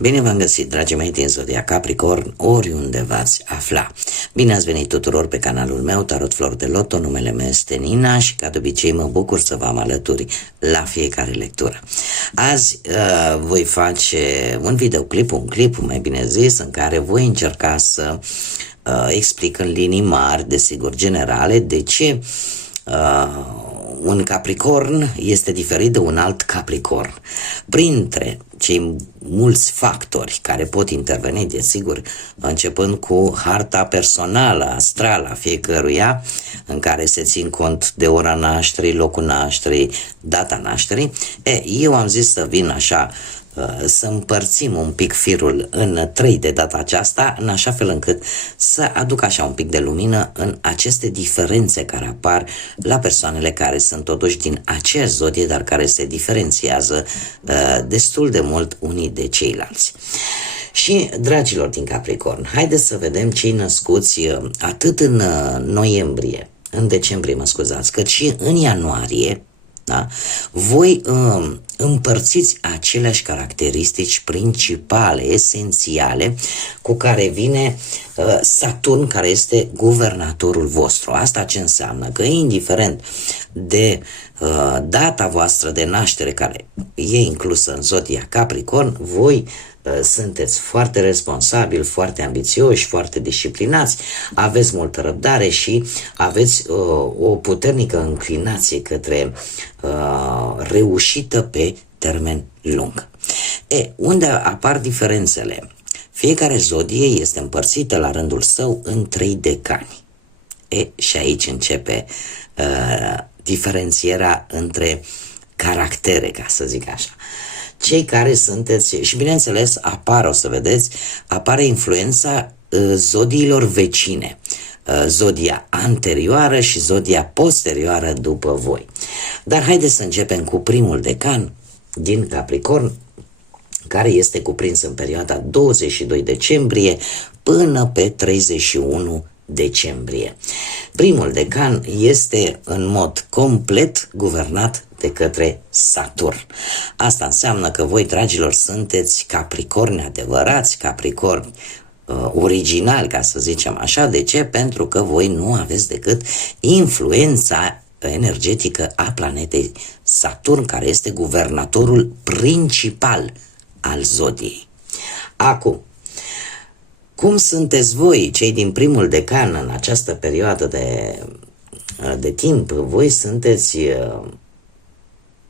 Bine v-am găsit, dragii mei din Zodia Capricorn, oriunde v-ați afla. Bine ați venit tuturor pe canalul meu, Tarot Flor de Loto, numele meu este Nina și ca de obicei mă bucur să vă am alături la fiecare lectură. Azi voi face un clip, mai bine zis, în care voi încerca să explic în linii mari, desigur generale, de ce un Capricorn este diferit de un alt Capricorn. Printre cei mulți factori care pot interveni, desigur, începând cu harta personală, astrală a fiecăruia, în care se țin cont de ora nașterii, locul nașterii, data nașterii, eu am zis să vin așa, să împărțim un pic firul în 3 de data aceasta, în așa fel încât să aduc așa un pic de lumină în aceste diferențe care apar la persoanele care sunt totuși din aceeași zodie, dar care se diferențiază destul de mult unii de ceilalți. Și, dragilor din Capricorn, haideți să vedem cei născuți atât în noiembrie, în decembrie, mă scuzați, cât și în ianuarie. Da? Voi împărțiți aceleași caracteristici principale, esențiale, cu care vine Saturn, care este guvernatorul vostru. Asta ce înseamnă? Că indiferent de data voastră de naștere, care e inclusă în zodia Capricorn, voi sunteți foarte responsabili, foarte ambițioși, foarte disciplinați, aveți multă răbdare și aveți o puternică înclinație către reușită pe termen lung. Unde apar diferențele? Fiecare zodie este împărțită la rândul său în 3 decani. Și aici începe diferențierea între caractere, ca să zic așa. Cei care sunteți, și bineînțeles apare, o să vedeți, apare influența zodiilor vecine, zodia anterioară și zodia posterioară după voi. Dar haideți să începem cu primul decan din Capricorn, care este cuprins în perioada 22 decembrie până pe 31 decembrie. Primul decan este în mod complet guvernat de către Saturn. Asta înseamnă că voi, dragilor, sunteți capricorni adevărați, capricorni originali, ca să zicem așa. De ce? Pentru că voi nu aveți decât influența energetică a planetei Saturn, care este guvernatorul principal al zodiei. Acum, cum sunteți voi, cei din primul decan, în această perioadă de timp? Voi sunteți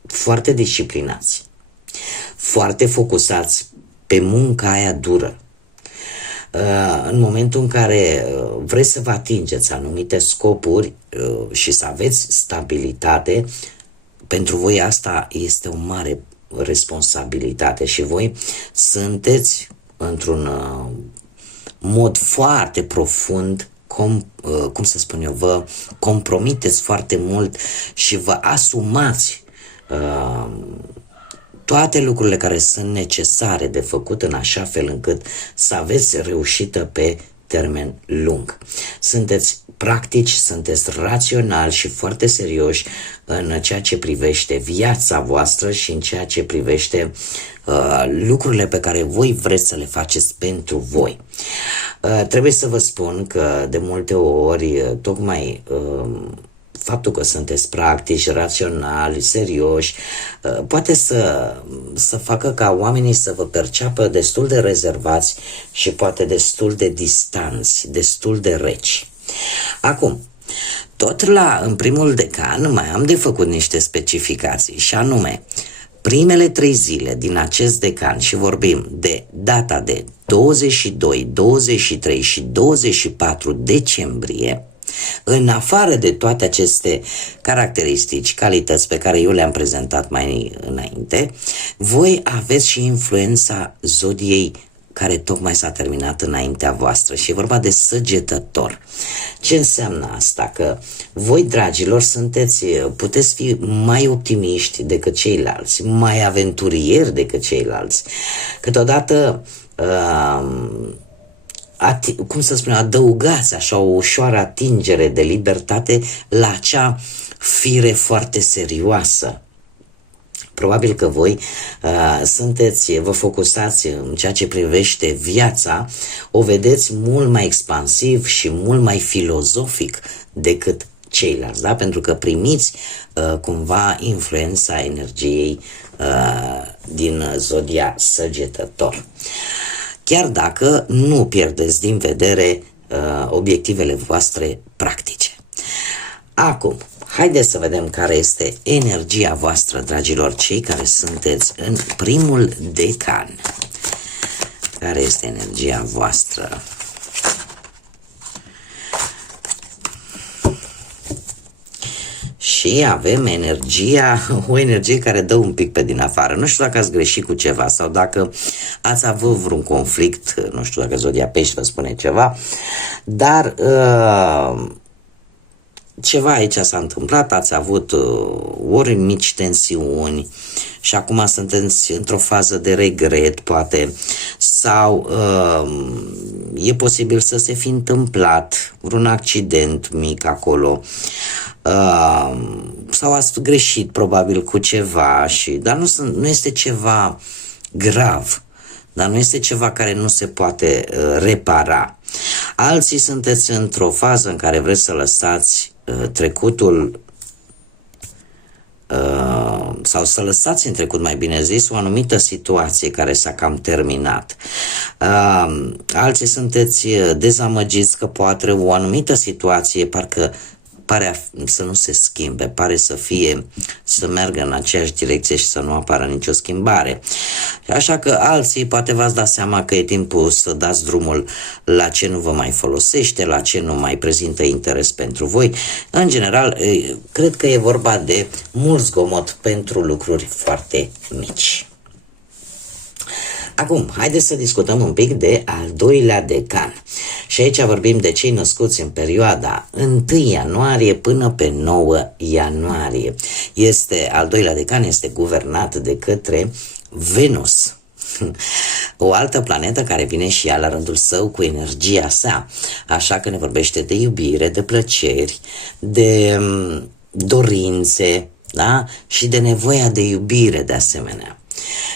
foarte disciplinați, foarte focusați pe munca aia dură. În momentul în care vreți să vă atingeți anumite scopuri și să aveți stabilitate, pentru voi asta este o mare responsabilitate și voi sunteți într-un mod foarte profund, cum să spun eu, vă compromiteți foarte mult și vă asumați toate lucrurile care sunt necesare de făcut în așa fel încât să aveți reușită pe termen lung. Sunteți practici, sunteți raționali și foarte serioși în ceea ce privește viața voastră și în ceea ce privește lucrurile pe care voi vreți să le faceți pentru voi. Trebuie să vă spun că de multe ori tocmai faptul că sunteți practici, raționali, serioși, poate să facă ca oamenii să vă perceapă destul de rezervați și poate destul de distanți, destul de reci. Acum, tot în primul decan mai am de făcut niște specificații, și anume, primele 3 zile din acest decan, și vorbim de data de 22, 23 și 24 decembrie, în afară de toate aceste caracteristici, calități pe care eu le-am prezentat mai înainte, voi aveți și influența zodiei care tocmai s-a terminat înaintea voastră și e vorba de Săgetător. Ce înseamnă asta? Că voi, dragilor, puteți fi mai optimiști decât ceilalți, mai aventurieri decât ceilalți. Câteodată cum să spun, adăugați așa o ușoară atingere de libertate la acea fire foarte serioasă Probabil că voi vă focusați în ceea ce privește viața, o vedeți mult mai expansiv și mult mai filozofic decât ceilalți, da? Pentru că primiți cumva influența energiei din zodia Săgetător. Chiar dacă nu pierdeți din vedere obiectivele voastre practice. Acum, haideți să vedem care este energia voastră, dragilor, cei care sunteți în primul decan. Care este energia voastră? Și avem o energie care dă un pic pe din afară. Nu știu dacă ați greșit cu ceva sau dacă ați avut vreun conflict, nu știu dacă zodia Pești vă spune ceva, dar ceva aici s-a întâmplat, ați avut ori mici tensiuni și acum sunteți într-o fază de regret, poate, sau e posibil să se fi întâmplat vreun accident mic acolo, sau ați greșit probabil cu ceva, dar nu este ceva grav, dar nu este ceva care nu se poate repara. Alții sunteți într-o fază în care vreți să lăsați trecutul sau să lăsați în trecut, mai bine zis, o anumită situație care s-a cam terminat. Alții sunteți dezamăgiți că poate o anumită situație parcă pare să nu se schimbe, pare să meargă în aceeași direcție și să nu apară nicio schimbare. Așa că alții poate v-ați dat seama că e timpul să dați drumul la ce nu vă mai folosește, la ce nu mai prezintă interes pentru voi. În general, cred că e vorba de mult zgomot pentru lucruri foarte mici. Acum, haideți să discutăm un pic de al doilea decan. Și aici vorbim de cei născuți în perioada 1 ianuarie până pe 9 ianuarie. Al doilea decan este guvernat de către Venus, o altă planetă care vine și ea la rândul său cu energia sa. Așa că ne vorbește de iubire, de plăceri, de dorințe, da? Și de nevoia de iubire de asemenea.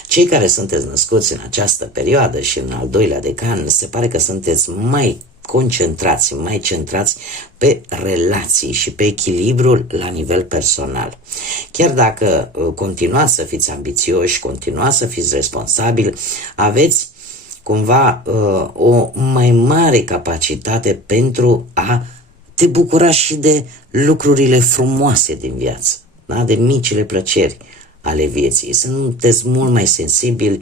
Cei care sunteți născuți în această perioadă și în al doilea decan, se pare că sunteți mai concentrați, mai centrați pe relații și pe echilibrul la nivel personal. Chiar dacă continuați să fiți ambițioși, continuați să fiți responsabili, aveți cumva o mai mare capacitate pentru a te bucura și de lucrurile frumoase din viață, da? De micile plăceri ale vieții. Sunteți mult mai sensibili,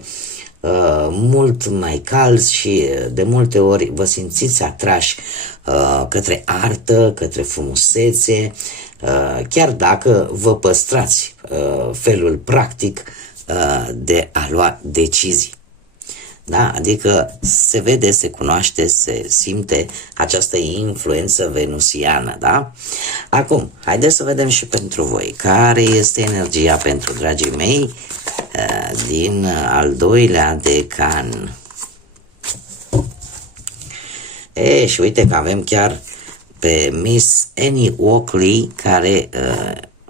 mult mai calzi și de multe ori vă simțiți atrași către artă, către frumusețe, chiar dacă vă păstrați felul practic de a lua decizii. Da? Adică se vede, se cunoaște, se simte această influență venusiană, da? Acum, haideți să vedem și pentru voi care este energia pentru dragii mei din al doilea decan. Și uite că avem chiar pe Miss Annie Walkley, care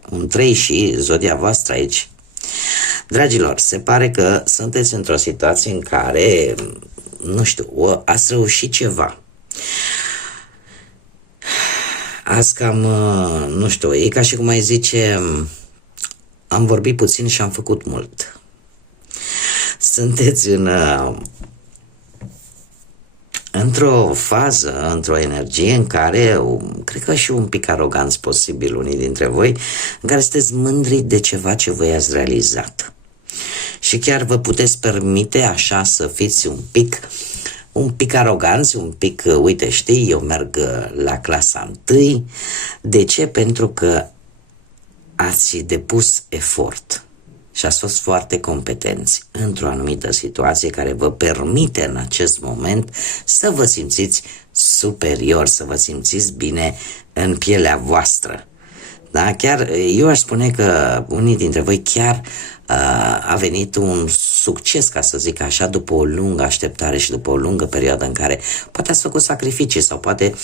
un 3 și zodia voastră aici. Dragilor, se pare că sunteți într-o situație în care, nu știu, ați reușit ceva. Azi cam, nu știu, e ca și cum ai zice, am vorbit puțin și am făcut mult. Sunteți într-o fază, într-o energie în care, cred că și un pic aroganți posibil unii dintre voi, în care sunteți mândri de ceva ce voi ați realizat. Și chiar vă puteți permite așa să fiți un pic aroganți, un pic, uite, știi, eu merg la clasa 1. De ce? Pentru că ați depus efort și ați fost foarte competenți într-o anumită situație care vă permite în acest moment să vă simțiți superior, să vă simțiți bine în pielea voastră. Da? Chiar eu aș spune că unii dintre voi chiar a venit un succes, ca să zic așa, după o lungă așteptare și după o lungă perioadă în care poate ați făcut sacrificii sau poate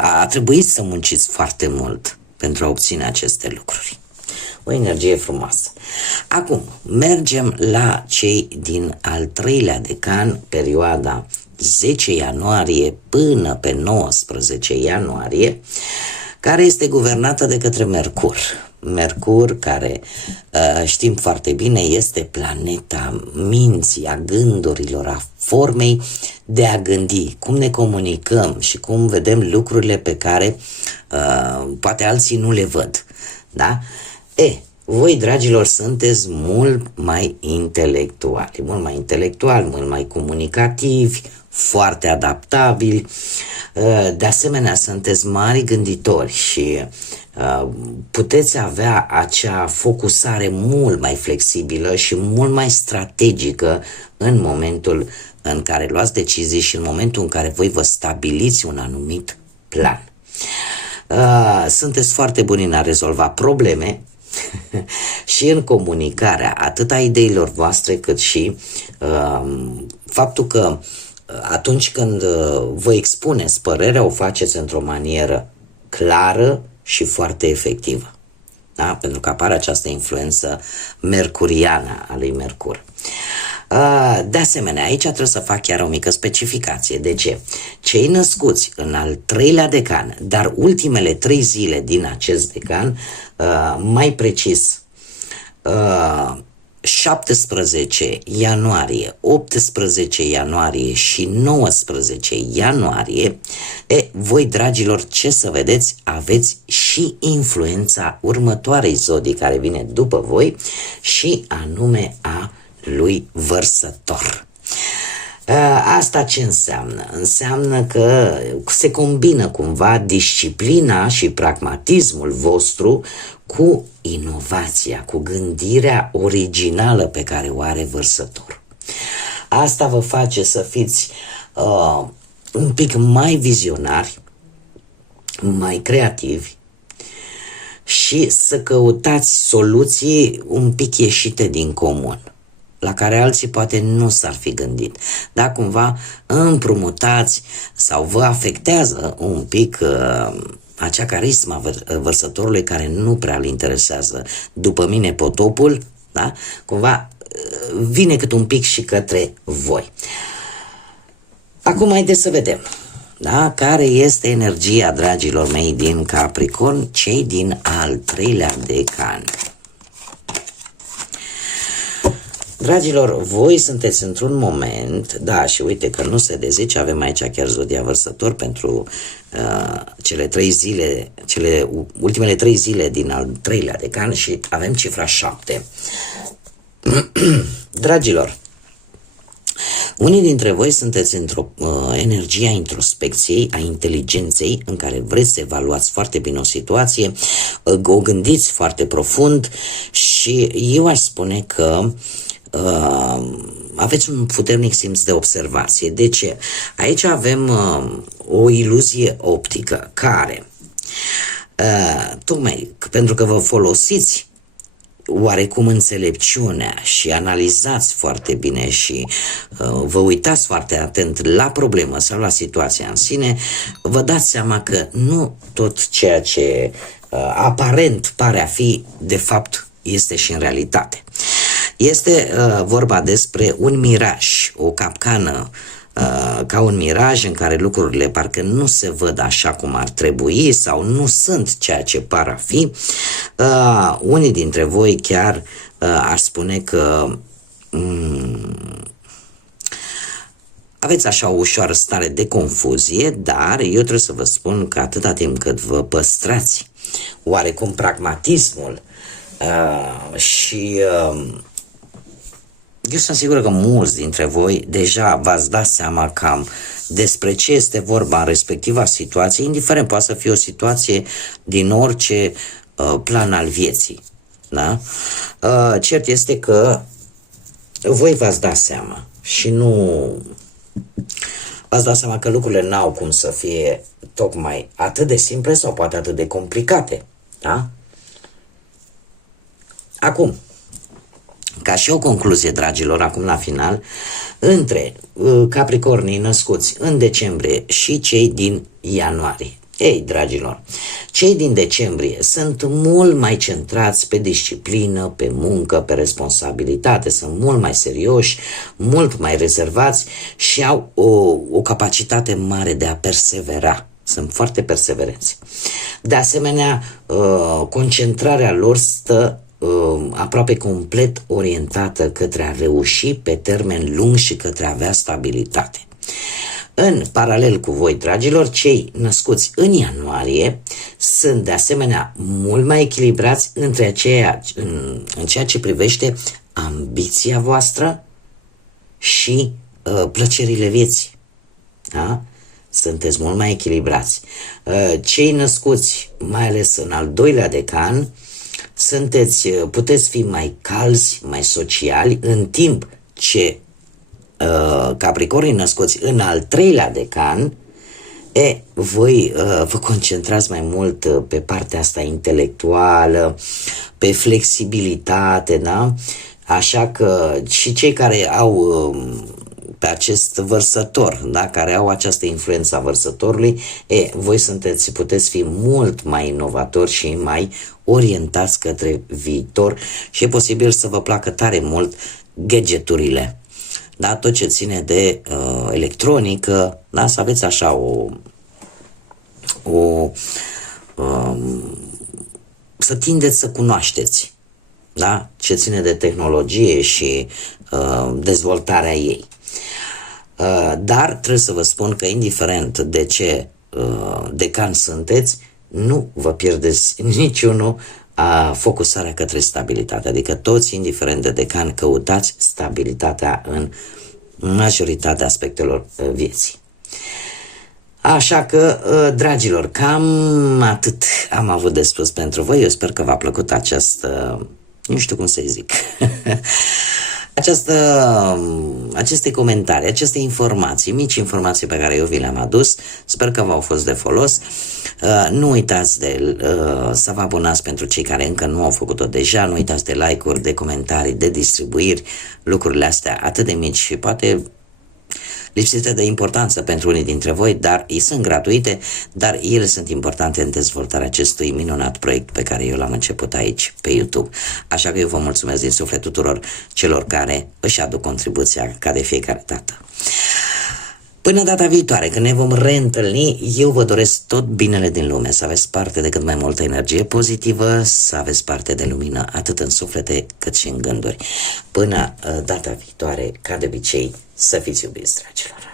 a trebuit să munciți foarte mult pentru a obține aceste lucruri. O energie frumoasă. Acum, mergem la cei din al 3-lea decan, perioada 10 ianuarie până pe 19 ianuarie, care este guvernată de către Mercur. Mercur, care știm foarte bine, este planeta minții, a gândurilor, a formei de a gândi, cum ne comunicăm și cum vedem lucrurile pe care poate alții nu le văd. Da? Voi, dragilor, sunteți mult mai intelectuali, mult mai comunicativi, foarte adaptabili, de asemenea sunteți mari gânditori și puteți avea acea focusare mult mai flexibilă și mult mai strategică în momentul în care luați decizii și în momentul în care voi vă stabiliți un anumit plan. Sunteți foarte buni în a rezolva probleme și în comunicarea atât a ideilor voastre cât și faptul că atunci când vă expuneți părerea, o faceți într-o manieră clară și foarte efectivă. Da? Pentru că apare această influență mercuriană a lui Mercur. De asemenea, aici trebuie să fac chiar o mică specificație. De ce? Cei născuți în al 3-lea decan, dar ultimele 3 zile din acest decan, mai precis 17 ianuarie, 18 ianuarie și 19 ianuarie, voi, dragilor, ce să vedeți, aveți și influența următoarei zodii care vine după voi și anume a lui Vărsător. Asta ce înseamnă? Înseamnă că se combină cumva disciplina și pragmatismul vostru cu inovația, cu gândirea originală pe care o are Vărsător. Asta vă face să fiți un pic mai vizionari, mai creativi și să căutați soluții un pic ieșite din comun, la care alții poate nu s-ar fi gândit. Dar cumva împrumutați sau vă afectează un pic acea carisma Vărsătorului care nu prea îl interesează. După mine potopul, da? Cumva vine cât un pic și către voi. Acum haideți să vedem, da? Care este energia, dragilor mei, din Capricorn, cei din al 3-lea decan. Dragilor, voi sunteți într-un moment, da, și uite că nu se dezice, avem aici chiar zodia Vărsător pentru cele 3 zile, ultimele 3 zile din al 3-lea decan și avem cifra 7. Dragilor, unii dintre voi sunteți într-o energie a introspecției, a inteligenței, în care vreți să evaluați foarte bine o situație, o gândiți foarte profund și eu aș spune că aveți un puternic simț de observație. De ce? Aici avem o iluzie optică care, tocmai pentru că vă folosiți oarecum înțelepciunea și analizați foarte bine și vă uitați foarte atent la problemă sau la situația în sine, vă dați seama că nu tot ceea ce aparent pare a fi, de fapt, este și în realitate. Este vorba despre un miraj, o capcană, ca un miraj în care lucrurile parcă nu se văd așa cum ar trebui sau nu sunt ceea ce par a fi. Unii dintre voi chiar ar spune că aveți așa o ușoară stare de confuzie, dar eu trebuie să vă spun că atâta timp cât vă păstrați oarecum pragmatismul și eu sunt sigur că mulți dintre voi deja v-ați dat seama cam despre ce este vorba în respectiva situație, indiferent, poate să fie o situație din orice plan al vieții. Da? Cert este că voi v-ați dat seama și nu v-ați dat seama că lucrurile n-au cum să fie tocmai atât de simple sau poate atât de complicate. Da? Acum, ca și o concluzie, dragilor, acum la final, între Capricornii născuți în decembrie și cei din ianuarie. Ei, dragilor, cei din decembrie sunt mult mai centrați pe disciplină, pe muncă, pe responsabilitate, sunt mult mai serioși, mult mai rezervați și au o capacitate mare de a persevera. Sunt foarte perseverenți. De asemenea, concentrarea lor stă aproape complet orientată către a reuși pe termen lung și către a avea stabilitate. În paralel cu voi, dragilor, cei născuți în ianuarie sunt de asemenea mult mai echilibrați în ceea ce privește ambiția voastră și plăcerile vieții. Da? Sunteți mult mai echilibrați. Cei născuți, mai ales în al doilea decan, puteți fi mai calzi, mai sociali, în timp ce Capricornii născuți în al treilea decan, voi vă concentrați mai mult pe partea asta intelectuală, pe flexibilitate, da? Așa că și cei care au pe acest vărsător, da? Care au această influență a vărsătorului, voi puteți fi mult mai inovatori și mai orientați către viitor și e posibil să vă placă tare mult gadgeturile. Da, tot ce ține de electronică, da, să aveți așa să tindeți să cunoașteți, da, ce ține de tehnologie și dezvoltarea ei. Dar trebuie să vă spun că indiferent de ce decan sunteți, nu vă pierdeți niciunul focusarea către stabilitate, adică toți, indiferent de decan, căutați stabilitatea în majoritatea aspectelor vieții. Așa că, dragilor, cam atât am avut de spus pentru voi. Eu sper că v-a plăcut această, nu știu cum să-i zic, aceste comentarii, aceste informații, mici informații pe care eu vi le-am adus, sper că v-au fost de folos. Nu uitați să vă abonați pentru cei care încă nu au făcut-o deja, nu uitați de like-uri, de comentarii, de distribuiri, lucrurile astea atât de mici și poate lipsite de importanță pentru unii dintre voi, dar ei sunt gratuite, dar ele sunt importante în dezvoltarea acestui minunat proiect pe care eu l-am început aici pe YouTube. Așa că eu vă mulțumesc din suflet tuturor celor care își aduc contribuția ca de fiecare dată. Până data viitoare, când ne vom reîntâlni, eu vă doresc tot binele din lume, să aveți parte de cât mai multă energie pozitivă, să aveți parte de lumină atât în suflete cât și în gânduri. Până data viitoare, ca de obicei, să fiți iubiți, dragilor!